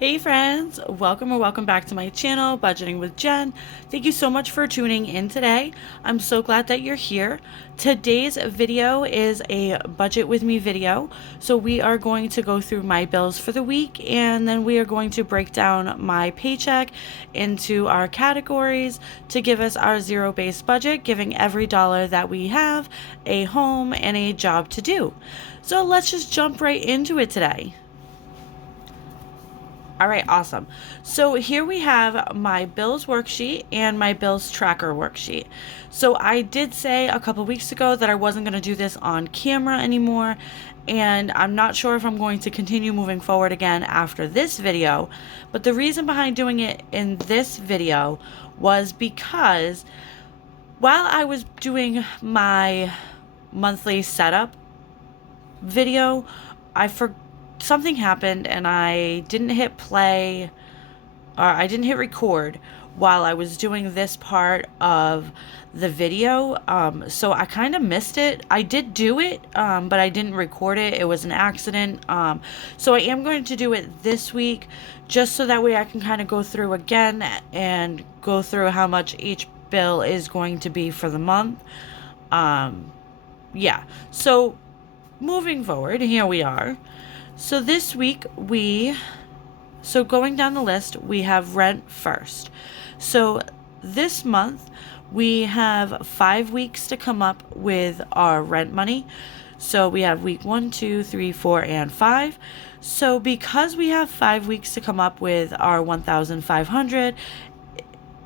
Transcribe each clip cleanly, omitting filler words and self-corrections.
Hey friends, welcome or welcome back to my channel, Budgeting with Jen. Thank you so much for tuning in today. I'm so glad that you're here. Today's video is a budget with me video. So we are going to go through my bills for the week, and then we are going to break down my paycheck into our categories to give us our zero-based budget, giving every dollar that we have a home and a job to do. So let's just jump right into it today. All right, awesome. So here we have my bills worksheet and my bills tracker worksheet. So I did say a couple weeks ago that I wasn't going to do this on camera anymore, and I'm not sure if I'm going to continue moving forward again after this video. But the reason behind doing it in this video was because while I was doing my monthly setup video, something happened and I didn't hit play, or I didn't hit record while I was doing this part of the video. So I kind of missed it. I did do it, but I didn't record it. It was an accident. So I am going to do it this week, just so that way I can kind of go through again and go through how much each bill is going to be for the month. Yeah. So moving forward, here we are. So this week going down the list, we have rent first. So this month we have 5 weeks to come up with our rent money. So we have week 1, 2, 3, 4, and 5. So because we have 5 weeks to come up with our $1,500,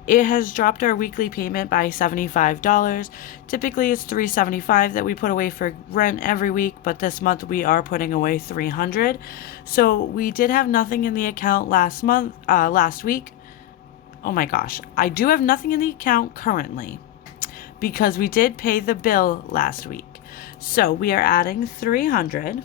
it has dropped our weekly payment by $75. Typically it's $375 that we put away for rent every week, but this month we are putting away $300. So we did have nothing in the account last week. Oh my gosh, I do have nothing in the account currently because we did pay the bill last week. So we are adding $300.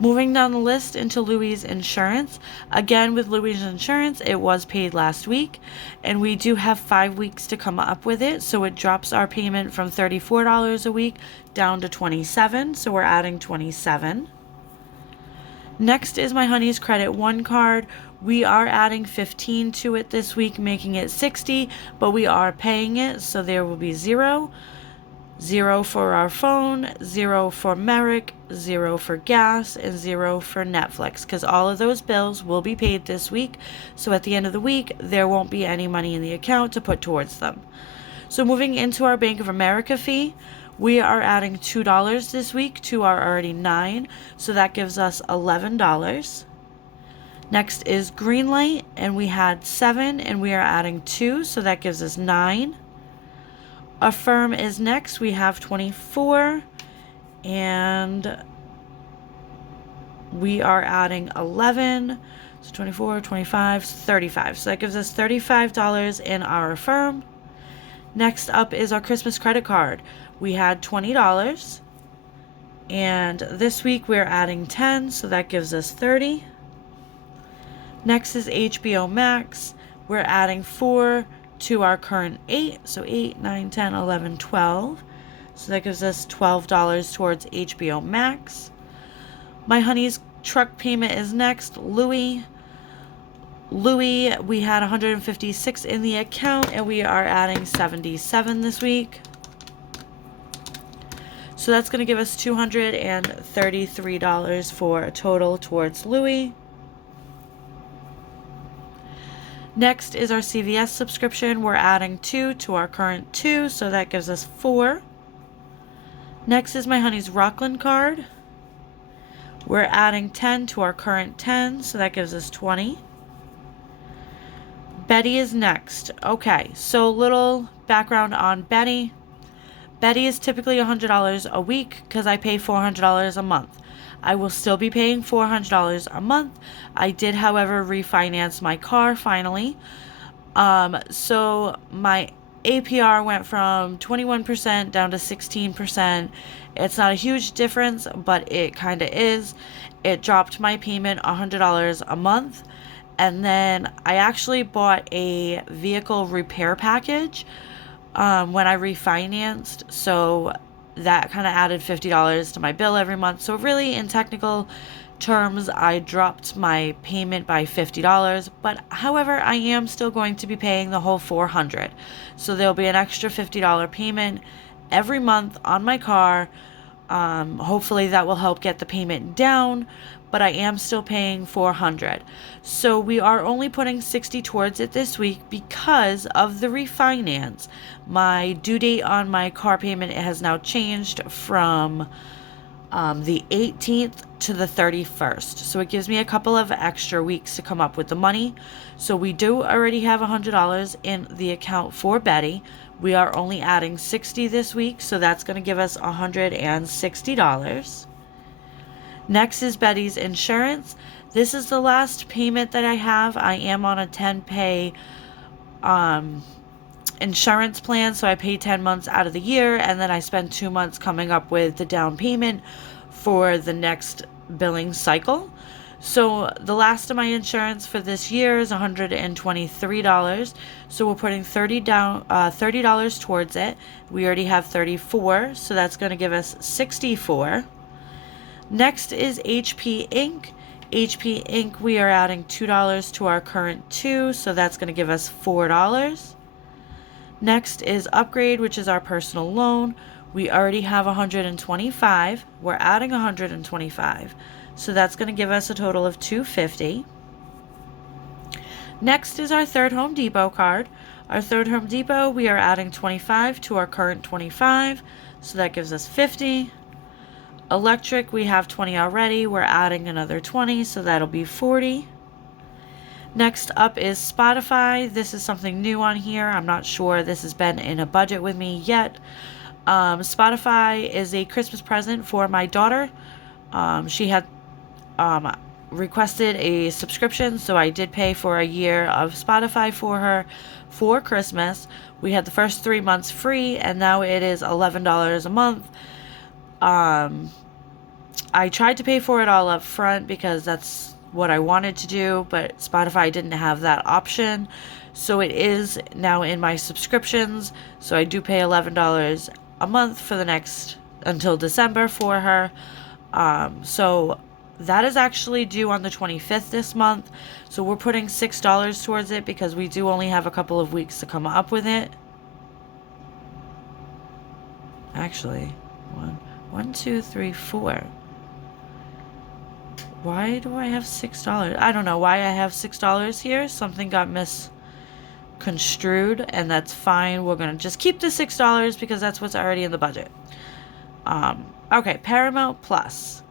Moving down the list into Louie's insurance. Again, with Louie's insurance, it was paid last week, and we do have 5 weeks to come up with it, so it drops our payment from $34 a week down to $27, so we're adding $27. Next is my Honey's Credit One card. We are adding $15 to it this week, making it $60, but we are paying it, so there will be $0. $0 for our phone, $0 for Merrick, $0 for gas, and $0 for Netflix, because all of those bills will be paid this week. So at the end of the week, there won't be any money in the account to put towards them. So moving into our Bank of America fee, we are adding $2 this week to our already $9, so that gives us $11. Next is Greenlight, and we had $7, and we are adding $2, so that gives us $9. Affirm is next. We have 24, and we are adding 11, so 24, 25, 35. So that gives us $35 in our Affirm. Next up is our Christmas credit card. We had $20, and this week we're adding 10, so that gives us 30. Next is HBO Max. We're adding 4 to our current 8, so 8, 9, 10, 11, 12. So that gives us $12 towards HBO Max. My Honey's truck payment is next. Louie, we had 156 in the account, and we are adding 77 this week. So that's going to give us $233 for a total towards Louie. Next is our CVS subscription. We're adding 2 to our current 2, so that gives us 4. Next is my Honey's Rockland card. We're adding 10 to our current 10, so that gives us 20. Betty is next. Okay, so little background on Betty. Betty is typically $100 a week because I pay $400 a month. I will still be paying $400 a month. I did, however, refinance my car finally. So my APR went from 21% down to 16%. It's not a huge difference, but it kind of is. It dropped my payment $100 a month. And then I actually bought a vehicle repair package when I refinanced. So that kind of added $50 to my bill every month. So really, in technical terms, I dropped my payment by $50, but however, I am still going to be paying the whole $400. So there'll be an extra $50 payment every month on my car. Hopefully that will help get the payment down, but I am still paying $400. So we are only putting $60 towards it this week because of the refinance. My due date on my car payment has now changed from the 18th to the 31st. So it gives me a couple of extra weeks to come up with the money. So we do already have $100 in the account for Betty. We are only adding $60 this week, so that's going to give us $160. Next is Betty's insurance. This is the last payment that I have. I am on a 10-pay insurance plan, so I pay 10 months out of the year, and then I spend 2 months coming up with the down payment for the next billing cycle. So the last of my insurance for this year is $123. So we're putting $30 towards it. We already have $34, so that's going to give us $64. Next is HP Inc. HP Inc. We are adding $2 to our current $2, so that's going to give us $4. Next is Upgrade, which is our personal loan. We already have $125. We're adding $125. So that's going to give us a total of $250. Next is our third Home Depot card. Our third Home Depot, we are adding $25 to our current $25. So that gives us $50. Electric, we have $20 already. We're adding another $20, so that'll be $40. Next up is Spotify. This is something new on here. I'm not sure this has been in a budget with me yet. Spotify is a Christmas present for my daughter. She had requested a subscription, so I did pay for a year of Spotify for her for Christmas. We had the first 3 months free, and now it is $11 a month. I tried to pay for it all up front because that's what I wanted to do, but Spotify didn't have that option. So it is now in my subscriptions. So I do pay $11 a month for the next until December for her. So that is actually due on the 25th this month. So we're putting $6 towards it because we do only have a couple of weeks to come up with it. Actually, 1, 2, 3, 4. Why do I have $6? I don't know why I have $6 here. Something got misconstrued, and that's fine. We're going to just keep the $6 because that's what's already in the budget. Okay, Paramount Plus.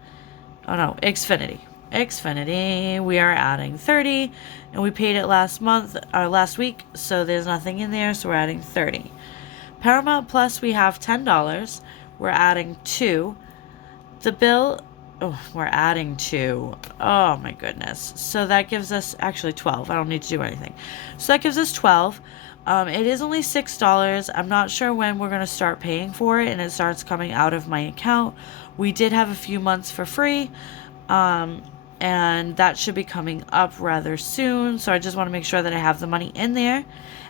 Oh no, Xfinity. Xfinity, we are adding $30, and we paid it last week, so there's nothing in there, so we're adding $30. Paramount Plus, we have $10. We're adding $2. The bill, we're adding $2. Oh my goodness. So that gives us actually $12. I don't need to do anything. So that gives us $12. It is only $6. I'm not sure when we're going to start paying for it, and it starts coming out of my account. We did have a few months for free, and that should be coming up rather soon. So I just want to make sure that I have the money in there.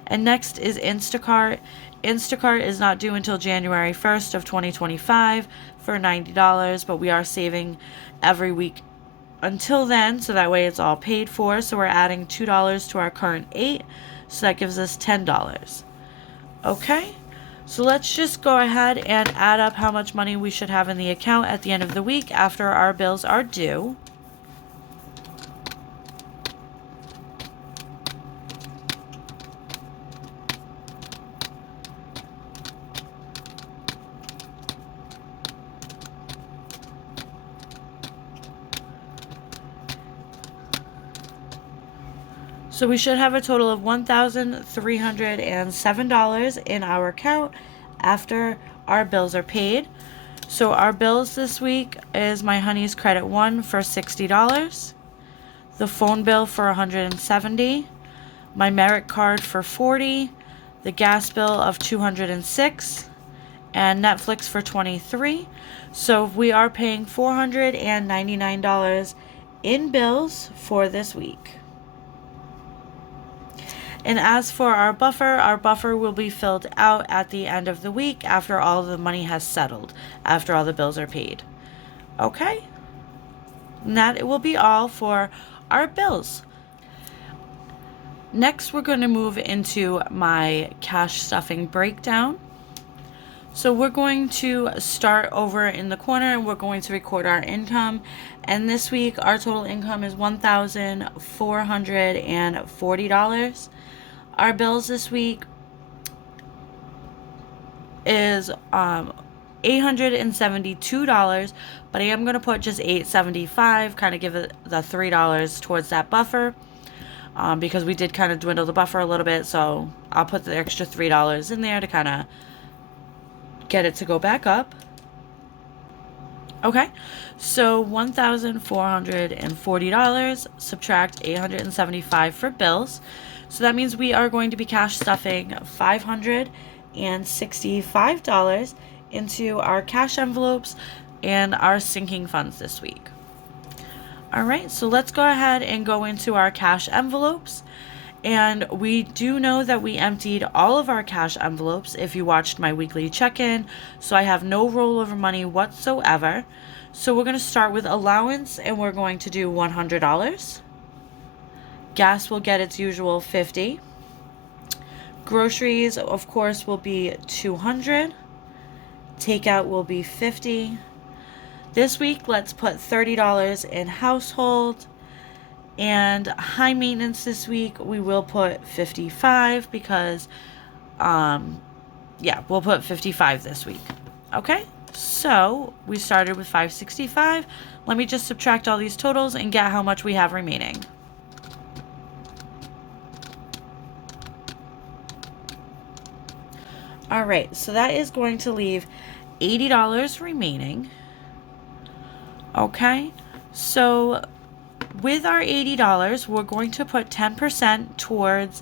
And next is Instacart. Instacart is not due until January 1st of 2025 for $90, but we are saving every week until then, so that way it's all paid for. So we're adding $2 to our current $8, so that gives us $10. Okay, so let's just go ahead and add up how much money we should have in the account at the end of the week after our bills are due. So we should have a total of $1,307 in our account after our bills are paid. So our bills this week is my Honey's Credit One for $60, the phone bill for $170, my Merit card for $40, the gas bill of $206, and Netflix for $23. So we are paying $499 in bills for this week. And as for our buffer will be filled out at the end of the week after all the money has settled, after all the bills are paid. Okay? And that will be all for our bills. Next, we're going to move into my cash stuffing breakdown. So we're going to start over in the corner and we're going to record our income. And this week, our total income is $1,440. Our bills this week is $872, but I am going to put just $875, kind of give it the $3 towards that buffer, because we did kind of dwindle the buffer a little bit, so I'll put the extra $3 in there to kind of get it to go back up. Okay, so $1,440, subtract $875 for bills. So that means we are going to be cash stuffing $565 into our cash envelopes and our sinking funds this week. All right, so let's go ahead and go into our cash envelopes. And we do know that we emptied all of our cash envelopes if you watched my weekly check-in. So I have no rollover money whatsoever. So we're going to start with allowance and we're going to do $100. Gas will get its usual $50. Groceries, of course, will be $200. Takeout will be $50. This week, let's put $30 in household. And high maintenance this week, we will put $55 because, we'll put $55 this week. Okay, so we started with $565. Let me just subtract all these totals and get how much we have remaining. All right, so that is going to leave $80 remaining. Okay, so with our $80, we're going to put 10% towards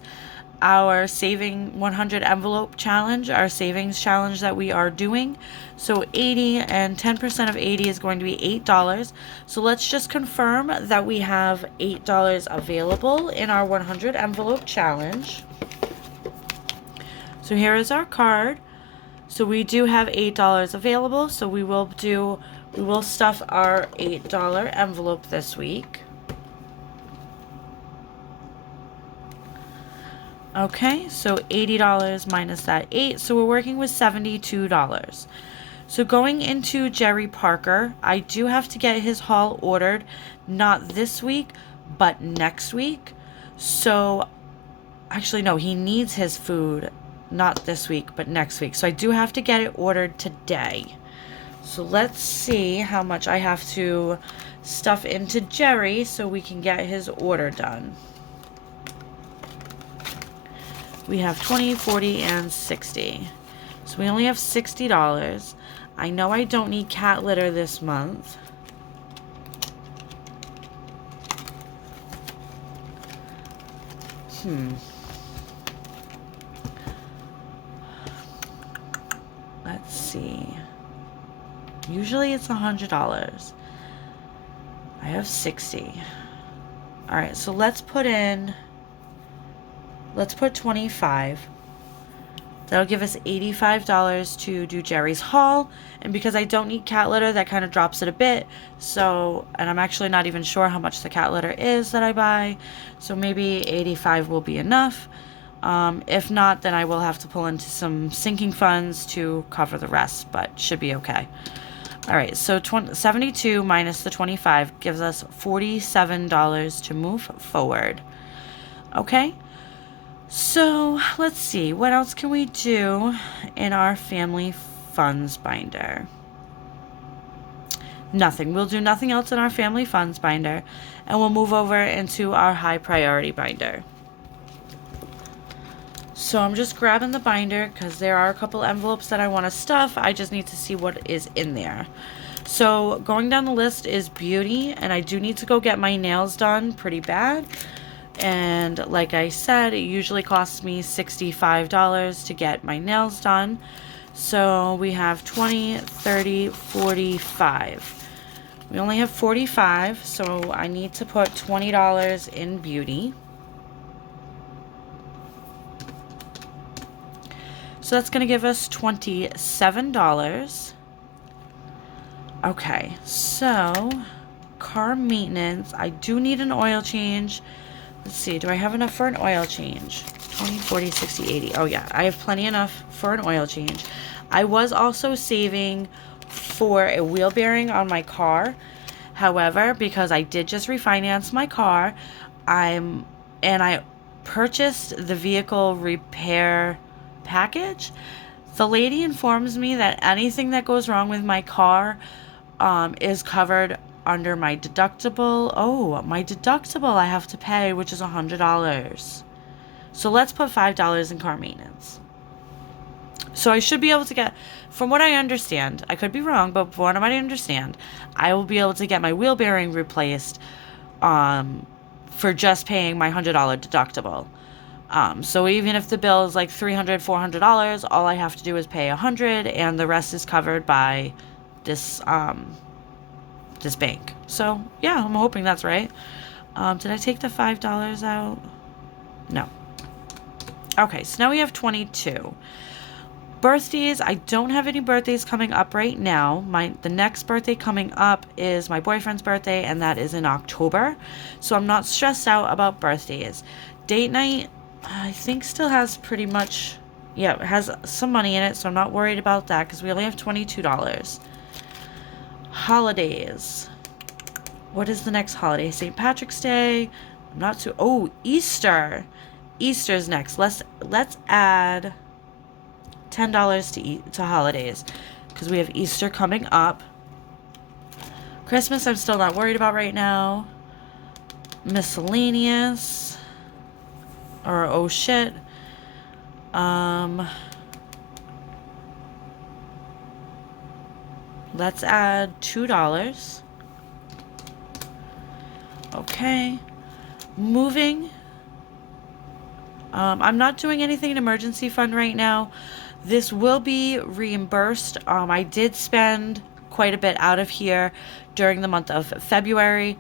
our saving 100 envelope challenge, our savings challenge that we are doing. So 80 and 10% of 80 is going to be $8. So let's just confirm that we have $8 available in our 100 envelope challenge. So here is our card. So we do have $8 available. So we will stuff our $8 envelope this week. Okay, so $80 minus that 8. So we're working with $72. So going into Jerry Parker, I do have to get his haul ordered, not this week, but next week. So actually, no, he needs his food not this week, but next week. So I do have to get it ordered today. So let's see how much I have to stuff into Jerry so we can get his order done. We have 20, 40, and 60. So we only have $60. I know I don't need cat litter this month. Let's see. Usually it's $100. I have 60. All right, so let's put 25. That'll give us $85 to do Jerry's haul. And because I don't need cat litter, that kind of drops it a bit. So, and I'm actually not even sure how much the cat litter is that I buy. So maybe 85 will be enough. If not, then I will have to pull into some sinking funds to cover the rest, but should be okay. All right, so 72 minus the 25 gives us $47 to move forward. Okay, so let's see, what else can we do in our family funds binder? Nothing. We'll do nothing else in our family funds binder, and we'll move over into our high priority binder. So I'm just grabbing the binder because there are a couple envelopes that I want to stuff. I just need to see what is in there. So going down the list is beauty, and I do need to go get my nails done pretty bad. And like I said, it usually costs me $65 to get my nails done. So we have 20, 30, 45. We only have 45, so I need to put $20 in beauty. So that's going to give us $27. Okay, so car maintenance. I do need an oil change. Let's see, do I have enough for an oil change? 20, 40, 60, 80. Oh yeah, I have plenty enough for an oil change. I was also saving for a wheel bearing on my car. However, because I did just refinance my car, I purchased the vehicle repair package. The lady informs me that anything that goes wrong with my car is covered under my deductible. Oh, my deductible I have to pay, which is $100. So let's put $5 in car maintenance. So I should be able to get, from what I understand, I could be wrong, but from what I understand, I will be able to get my wheel bearing replaced for just paying my $100 deductible. So even if the bill is like $300, $400, all I have to do is pay $100, and the rest is covered by this bank. So yeah, I'm hoping that's right. Did I take the $5 out? No. Okay, so now we have 22. Birthdays, I don't have any birthdays coming up right now. The next birthday coming up is my boyfriend's birthday, and that is in October. So I'm not stressed out about birthdays. Date night, I think still has pretty much, yeah, it has some money in it, so I'm not worried about that because we only have $22. Holidays. What is the next holiday? St. Patrick's Day. I'm not too, oh, Easter. Easter's next. Let's add $10 to holidays because we have Easter coming up. Christmas I'm still not worried about right now. Miscellaneous, or oh shit, let's add $2. Okay, moving. I'm not doing anything in emergency fund right now. This will be reimbursed. I did spend quite a bit out of here during the month of February,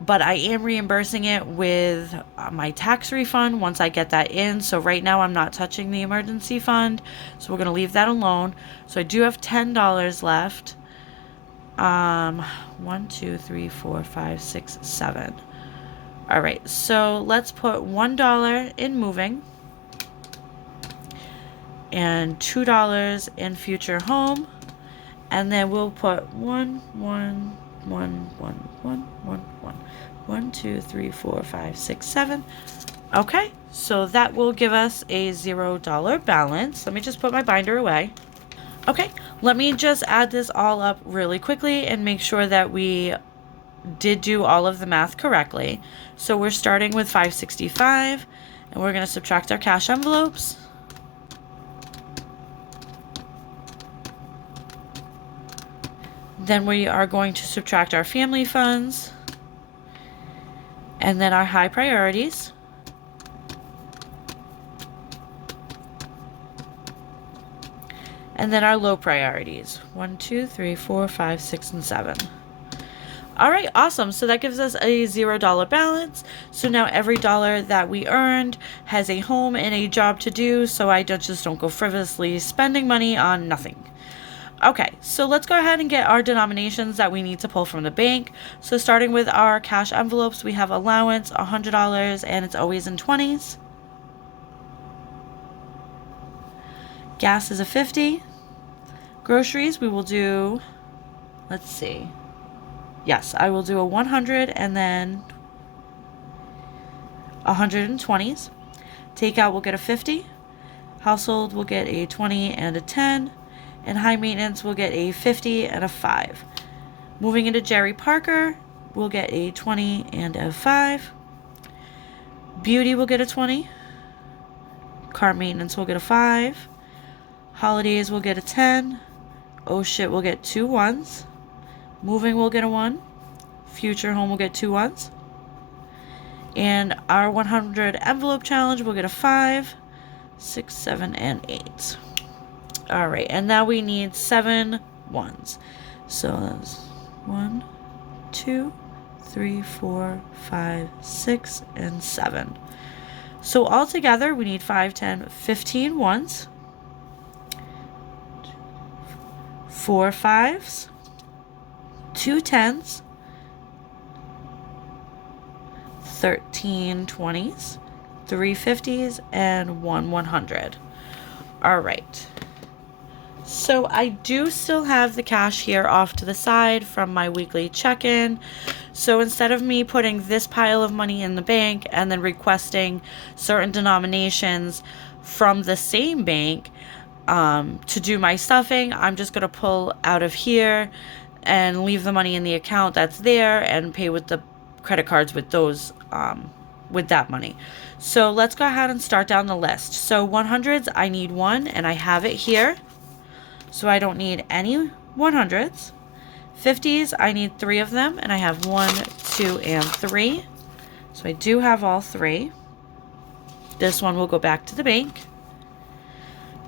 but I am reimbursing it with my tax refund once I get that in. So right now I'm not touching the emergency fund. So we're going to leave that alone. So I do have $10 left. 1, 2, 3, 4, 5, 6, 7. All right, so let's put $1 in moving and $2 in future home, and then we'll put 1, 1, 1, 1, 1, 1, 1, 1, 2, 3, 4, 5, 6, 7. Okay, so that will give us a $0 balance. Let me just put my binder away. Okay, let me just add this all up really quickly and make sure that we did do all of the math correctly. So we're starting with $565, and we're going to subtract our cash envelopes. Then we are going to subtract our family funds, and then our high priorities. And then our low priorities. 1, 2, 3, 4, 5, 6, and 7. All right, awesome. So that gives us a $0 balance. So now every dollar that we earned has a home and a job to do, so I just don't go frivolously spending money on nothing. Okay, so let's go ahead and get our denominations that we need to pull from the bank. So starting with our cash envelopes, we have allowance, $100, and it's always in 20s. Gas is a 50. Groceries, we will do, let's see. Yes, I will do a 100 and then 120s. Takeout will get a 50. Household will get a 20 and a 10. And high maintenance will get a 50 and a 5. Moving into Jerry Parker, we'll get a 20 and a 5. Beauty will get a 20. Car maintenance will get a 5. Holidays will get a 10. Oh shit will get 2 1s. Moving will get a 1. Future home will get 2 1s. And our 100 envelope challenge will get a 5, 6, 7, and 8. All right, and now we need 7 1s. So that's 1, 2, 3, 4, 5, 6, and 7. So altogether we need 5, 10, 15 1s. 4 5s, 2 10s, 13 20s, 3 50s, and 1 100. All right. So I do still have the cash here off to the side from my weekly check-in. So instead of me putting this pile of money in the bank and then requesting certain denominations from the same bank to do my stuffing, I'm just going to pull out of here and leave the money in the account that's there and pay with the credit cards with those with that money. So let's go ahead and start down the list. So 100s, I need 1 and I have it here. So I don't need any 100s. 50s, I need 3 of them, and I have 1, 2, and 3. So I do have all 3. This one will go back to the bank.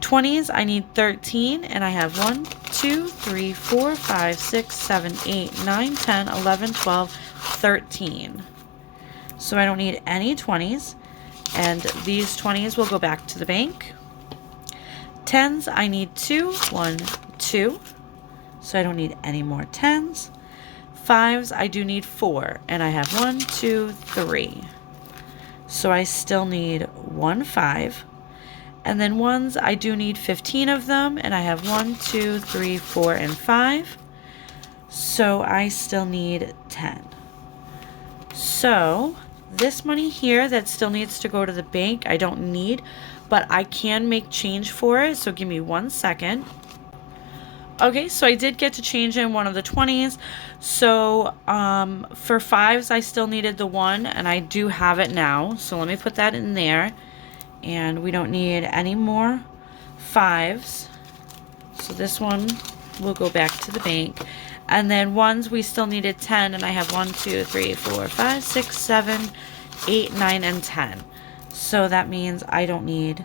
20s, I need 13, and I have 1, 2, 3, 4, 5, 6, 7, 8, 9, 10, 11, 12, 13. So I don't need any 20s, and these 20s will go back to the bank. 10s, I need 2, 1, 2. So I don't need any more 10s. 5s, I do need 4, and I have 1, 2, 3. So I still need 1 5. And then 1s, I do need 15 of them, and I have 1, 2, 3, 4, and 5. So I still need 10. So this money here that still needs to go to the bank, I don't need, but I can make change for it. So give me 1 second. Okay, so I did get to change in one of the 20s. So for 5s, I still needed the 1, and I do have it now. So let me put that in there. And we don't need any more 5s. So this one will go back to the bank. And then 1s, we still needed 10, and I have 1, 2, 3, 4, 5, 6, 7, 8, 9, and 10. So that means I don't need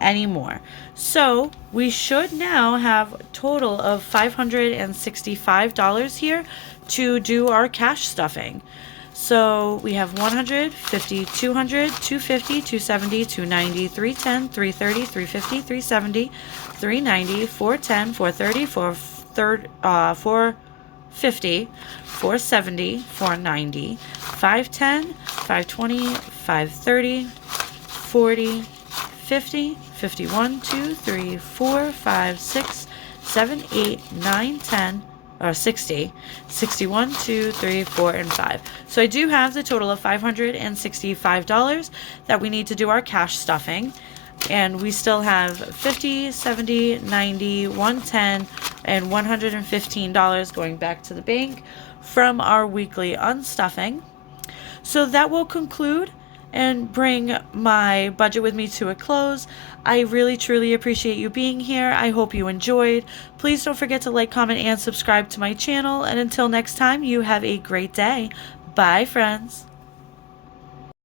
any more. So we should now have a total of $565 here to do our cash stuffing. So we have 100, 50, 200, 250, 270, 290, 310, 330, 350, 370, 390, 410, 430, 450, 470, 490, 510, 520, 530, 40, 50, 51, 2, 3, 4, 5, 6, 7, 8, 9, 10, or 60, 61, 2, 3, 4, and 5. So I do have the total of $565 that we need to do our cash stuffing. And we still have 50, 70, 90, 110, and $115 going back to the bank from our weekly unstuffing. So that will conclude and bring my budget with me to a close. I really truly appreciate you being here. I hope you enjoyed. Please don't forget to like, comment, and subscribe to my channel. And until next time, you have a great day. Bye, friends.